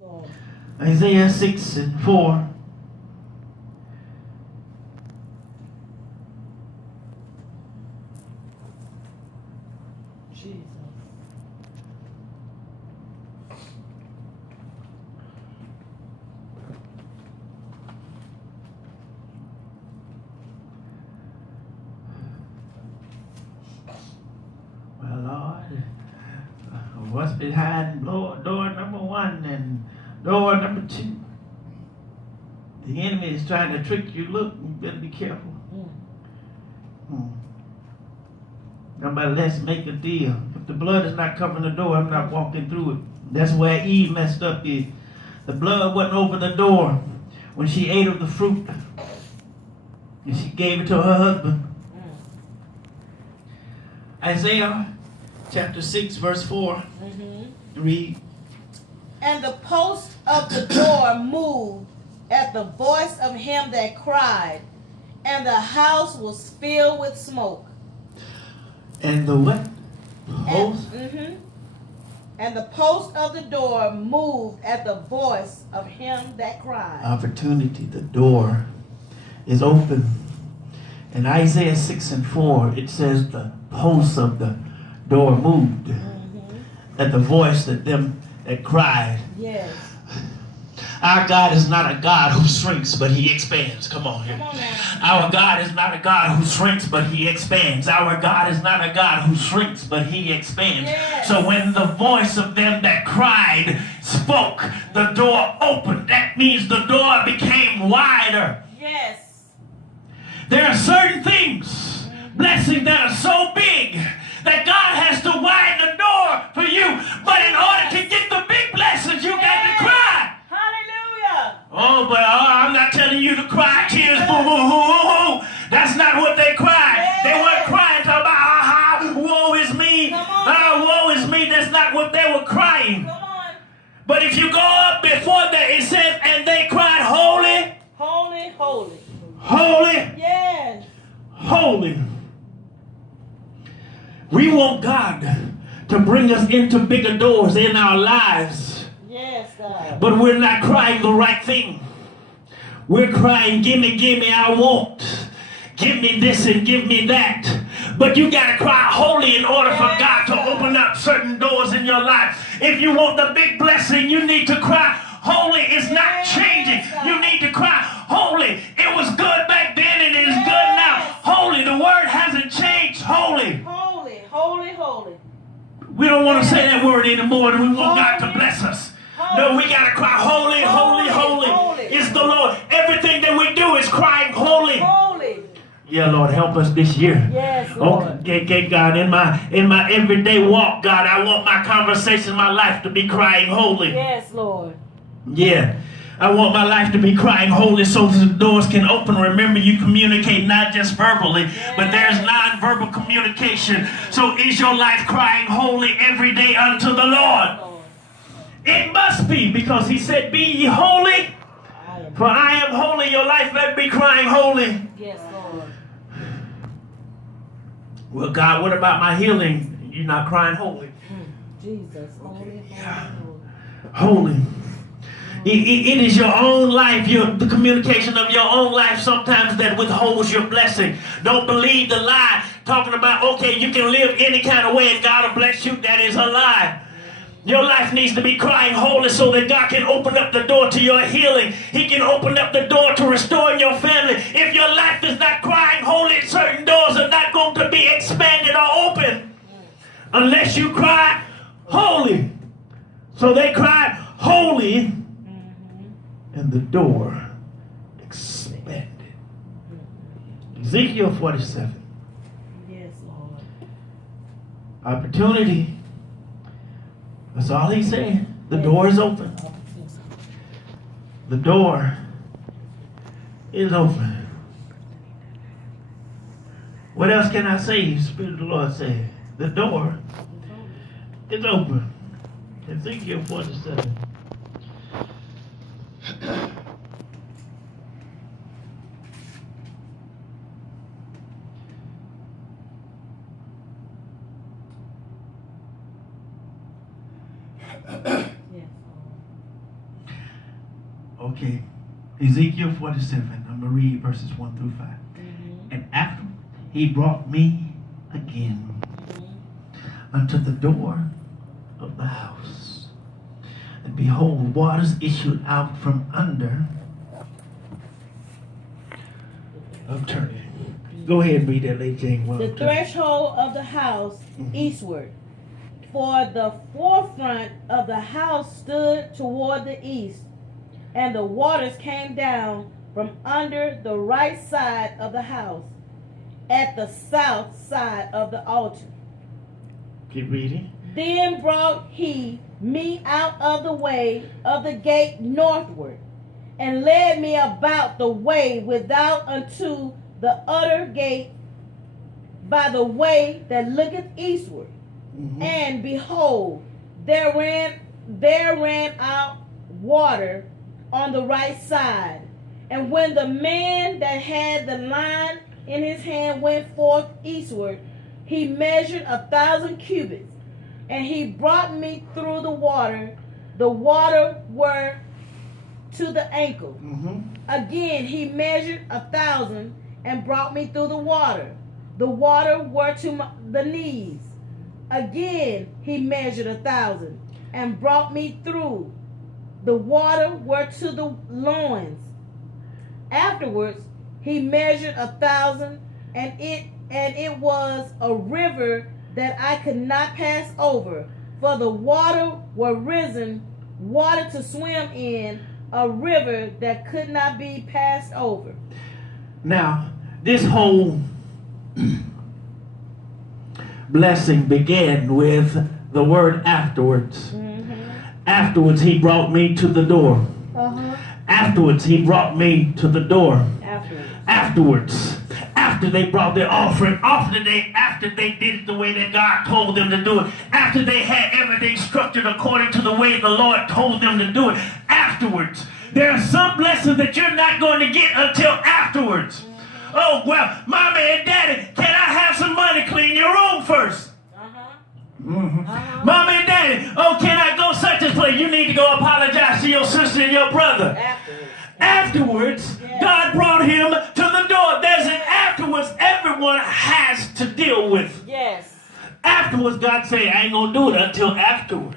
Lord. Isaiah 6:4. Jesus. Well, Lord, what's behind door number 1 and door number 2? The enemy is trying to trick you. Look, you better be careful. Nobody, let's make a deal. If the blood is not covering the door, I'm not walking through it. That's where Eve messed up. The blood wasn't over the door when she ate of the fruit. And she gave it to her husband. Isaiah chapter 6, verse 4. Read. And the post of the door moved at the voice of him that cried, and the house was filled with smoke. And the what? Post? And the post of the door moved at the voice of him that cried. Opportunity. The door is open. In Isaiah 6:4, it says the posts of the door moved at the voice of them that cried. Yes. Our God is not a God who shrinks, but he expands. Come on here. Come on now. Our God is not a God who shrinks, but he expands. Our God is not a God who shrinks, but he expands. Yes. So when the voice of them that cried spoke, the door opened. That means the door became wider. Yes. There are certain things, blessings that are so big that God has to widen the door for you. But in order to get the big blessings, you got to cry. Hallelujah. Oh, but I'm not telling you to cry tears. Boo, boo, hoo, hoo, hoo. That's not what they cried. Yes. They weren't crying about, woe is me. Woe is me. That's not what they were crying. Come on. But if you go up before that, it says, and they cried, holy, Holy, holy. holy, Yes. holy. We want God to bring us into bigger doors in our lives. Yes, God. But we're not crying the right thing. We're crying, gimme, I want. Give me this and give me that. But you got to cry holy in order for God to open up certain doors in your life. If you want the big blessing, you need to cry holy. It's not changing. You need to cry holy. It was good back then and it is good now. Holy. The word hasn't changed. Holy. Holy, holy, holy. We don't want to say that word anymore, and we want God to bless us. No, we got to cry holy, holy, holy. It's the Lord. Everything that we do is crying holy. Holy. Yeah, Lord, help us this year. Yes, Lord. Okay, God, in my everyday walk, God, I want my conversation, my life to be crying holy. Yes, Lord. Yeah. I want my life to be crying holy so the doors can open. Remember, you communicate not just verbally, but there's non-verbal communication. So is your life crying holy every day unto the Lord? It must be, because he said, be ye holy, for I am holy. Your life better be crying holy. Yes, Lord. Well, God, what about my healing? You're not crying holy. Jesus. Holy, holy, Holy. It is your own life, the communication of your own life sometimes that withholds your blessing. Don't believe the lie talking about, okay, you can live any kind of way and God will bless you. That is a lie. Your life needs to be crying holy so that God can open up the door to your healing. He can open up the door to restoring your family. If your life is not crying holy, certain doors are not going to be expanded or open unless you cry holy. So they cried holy, and the door expanded. Ezekiel 47. Yes, Lord. Opportunity. That's all he's saying. The door is open. The door is open. What else can I say? The Spirit of the Lord said. The door is open. Ezekiel 47. Yes, Okay. Ezekiel 47. I'm going to read verses 1 through 5. And after he brought me again unto the door of the house. And behold, waters issued out from under. I'm turning. Go ahead and read that, Lady Jane. The threshold of the house eastward. For the forefront of the house stood toward the east, and the waters came down from under the right side of the house, at the south side of the altar. Keep reading. Then brought he me out of the way of the gate northward, and led me about the way without unto the utter gate by the way that looketh eastward. And behold, there ran out water on the right side. And when the man that had the line in his hand went forth eastward, he measured 1,000 cubits, and he brought me through the water. The water were to the ankle. Again he measured 1,000 and brought me through the water. The water were to the knees. Again he measured 1,000 and brought me through. The water were to the loins. Afterwards he measured 1,000, and it was a river that I could not pass over, for the water were risen, water to swim in, a river that could not be passed over. Now, this whole blessing began with the word afterwards. Afterwards, he brought me to the door. Afterwards, he brought me to the door. Afterwards, after they brought their offering, after they did it the way that God told them to do it, after they had everything structured according to the way the Lord told them to do it, afterwards, there are some blessings that you're not going to get until afterwards. Oh, well, Mommy and Daddy, can I have some money? Clean your room first. Mommy and Daddy, oh, can I go such a place? You need to go apologize to your sister and your brother. Afterwards, yes. God brought him to the door. There's an afterwards everyone has to deal with. Yes. Afterwards, God said, I ain't going to do it until afterwards.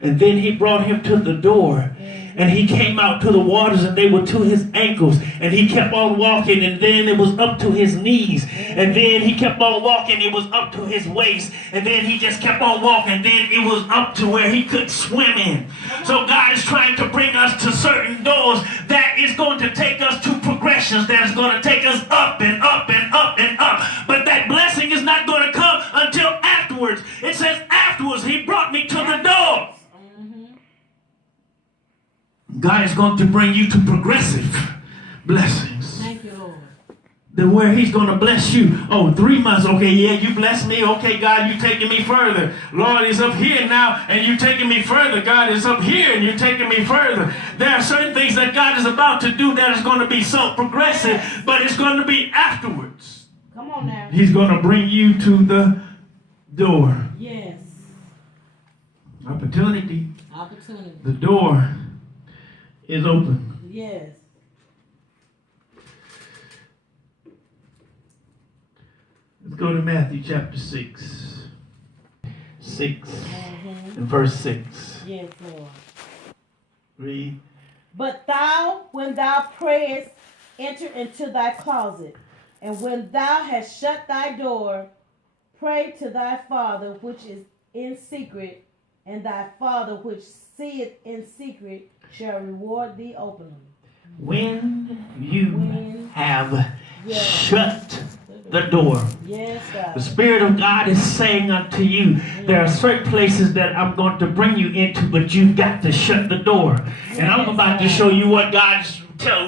And then he brought him to the door. And he came out to the waters, and they were to his ankles. And he kept on walking, and then it was up to his knees. And then he kept on walking, it was up to his waist. And then he just kept on walking, and then it was up to where he could swim in. So God is trying to bring us to certain doors that is going to take us to progressions, that is going to take us up and up and up and up. But that blessing is not going to come until afterwards. It says afterwards, he brought me to the door. God is going to bring you to progressive blessings. Thank you, Lord. Then where he's going to bless you. Oh, 3 months. Okay, yeah, you bless me. Okay, God, you're taking me further. Lord is up here now, and you're taking me further. God is up here, and you're taking me further. There are certain things that God is about to do that is going to be so progressive, but it's going to be afterwards. Come on now. He's going to bring you to the door. Yes. Opportunity. The door is open. Yes. Let's go to Matthew chapter 6. 6 and verse 6. Yes, Lord. Read. But thou, when thou prayest, enter into thy closet, and when thou hast shut thy door, pray to thy Father which is in secret, and thy Father which seeth in secret shall reward thee openly. When you have shut the door, the Spirit of God is saying unto you, there are certain places that I'm going to bring you into, but you've got to shut the door. And I'm about to show you what God's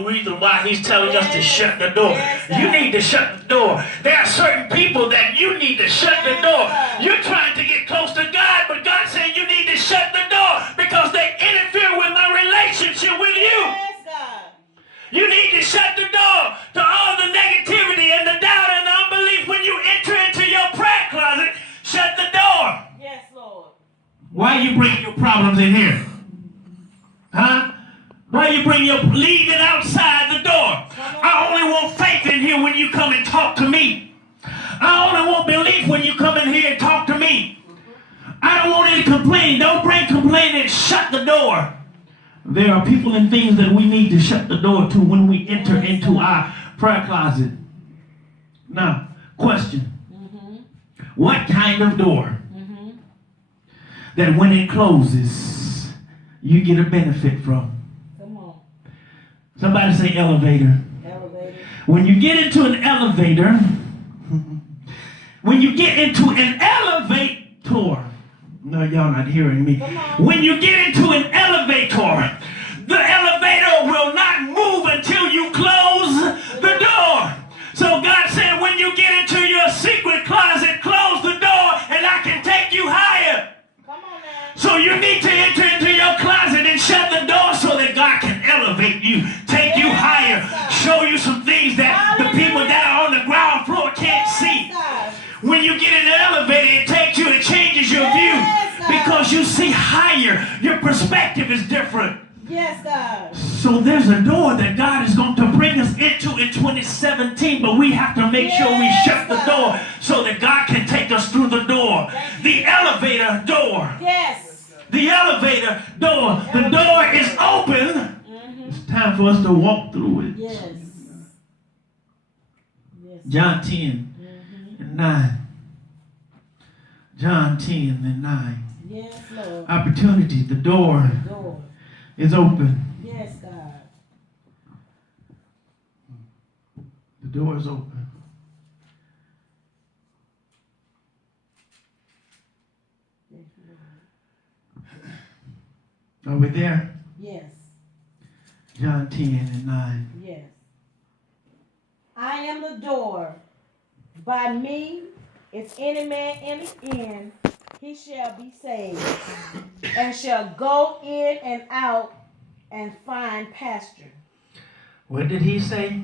reason why he's telling us to shut the door. You need to shut the door. There are certain people that you need to shut the door. You're trying to get close to God, but God said you need to shut the door because they interfere with my relationship with you. You need to shut the door to all the negativity and the doubt and the unbelief. When you enter into your prayer closet, shut the door. Yes, Lord. Why you bring your problems in here? Huh? Why you leave it outside the door? I only want faith in here when you come and talk to me. I only want belief when you come in here and talk to me. I don't want any complaining. Don't bring complaining and shut the door. There are people and things that we need to shut the door to when we enter into our prayer closet. Now, question. What kind of door that when it closes, you get a benefit from? Come on. Somebody say elevator. Elevator. When you get into an elevator, no, y'all not hearing me. When you get into an elevator, the elevator will not move until you close the door. So God said, when you get into your secret closet, close the door and I can take you higher. Come on now. So you need to enter into your closet and shut the door so that God can elevate you, take you higher, show you some things that the people that are on the ground floor can't see. When you get in the elevator, it changes your view because you see higher. Your perspective is different. Yes, God. So there's a door that God is going to bring us into in 2017, but we have to make sure we shut the door so that God can take us through the door. The elevator door. Yes. The elevator door. The door is open. It's time for us to walk through it. Yes. John 10 and 9. John 10 and 9. Yes, Lord. Opportunity. The door is open. Yes, God. The door is open. Are we there? Yes. John 10 and 9. Yes. I am the door. By me, if any man enter in, he shall be saved, and shall go in and out and find pasture. What did he say?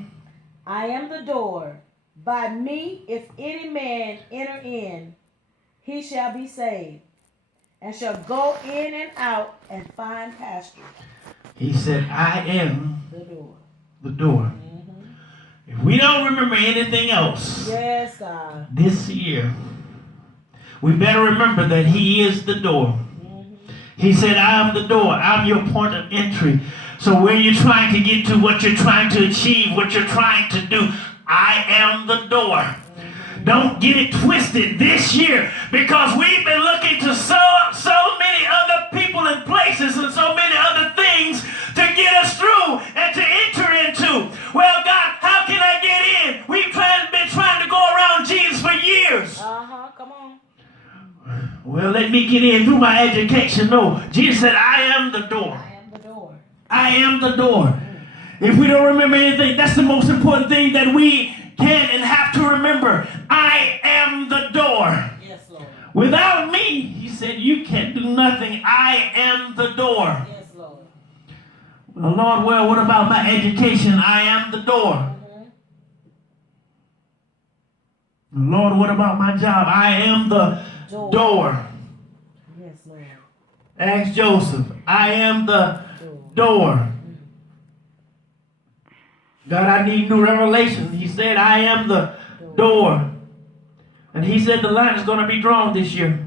I am the door. By me, if any man enter in, he shall be saved, and shall go in and out and find pasture. He said, I am The door. the door. If we don't remember anything else Yes, God. this year, we better remember that he is the door. He said, I am the door. I'm your point of entry. So where you're trying to get to, what you're trying to achieve, what you're trying to do, I am the door. Don't get it twisted this year, because we've been looking to so many other people and places and so many other things to get us through and to enter into. Well, God, how can I get in? We've been trying to go around Jesus for years. Come on. Well, let me get in through my education. No, Jesus said, I am the door. I am the door. I am the door. If we don't remember anything, that's the most important thing that we can and have to remember. I am the door. Yes, Lord. Without me, he said, you can't do nothing. I am the door. Yes, Lord. Well, Lord, well, what about my education? I am the door. Lord, what about my job? I am the door. Yes, Lord. Ask Joseph. I am the door. God, I need new revelation. He said, I am the door. And he said the line is going to be drawn this year.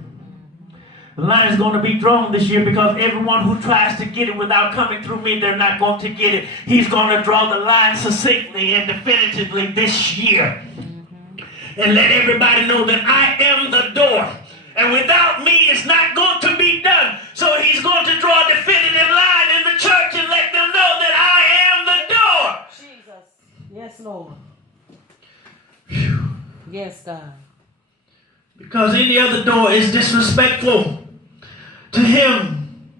The line is going to be drawn this year because everyone who tries to get it without coming through me, they're not going to get it. He's going to draw the line succinctly and definitively this year. And let everybody know that I am the door. And without me, it's not going to be done. So he's going to draw a definitive line in the church and let them know that I am the door. Jesus. Yes, Lord. Whew. Yes, God. Because any other door is disrespectful to him.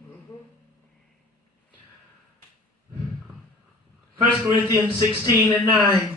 1 Corinthians 16 and 9.